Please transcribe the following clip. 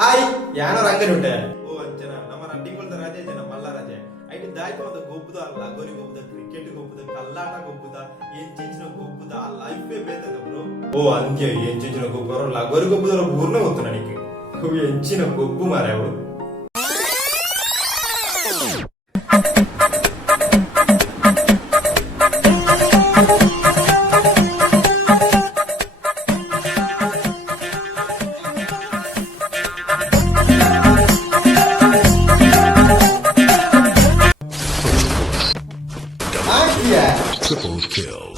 ಆಯ್ ಯಾನೋ ರಂಗನುಂಟೆ ಓ ಅಂಚನ ನಮ್ಮ ರಡ್ಡಿಂಗೊಳ್ದ ರಾಜೆ ಜನ ಮಲ್ಲ Raje IT ದಾಯ್ಕೊಂಡ ಗೊಬ್ಬುದ lagori ಗೊಬ್ಬುದ cricket ಗೊಬ್ಬುದ ಕಲ್ಲಾಟ ಗೊಬ್ಬುದ ಎಂಚಿನ ಗೊಬ್ಬುದ ಆ ಲೈಫೇ ಬೇತದ ಬ್ರೋ ಓ ಅಂತ್ಯ ಎಂಚಿನ ಗೊಬ್ಬರ ಲಗೋರಿ ಗೊಬ್ಬುದರ ಊರ್ನೇ ಗೊತ್ತು ನನಗೆ ಎಂಚಿನ ಗೊಬ್ಬು ಮಾರ್ಯಾವು Triple kill.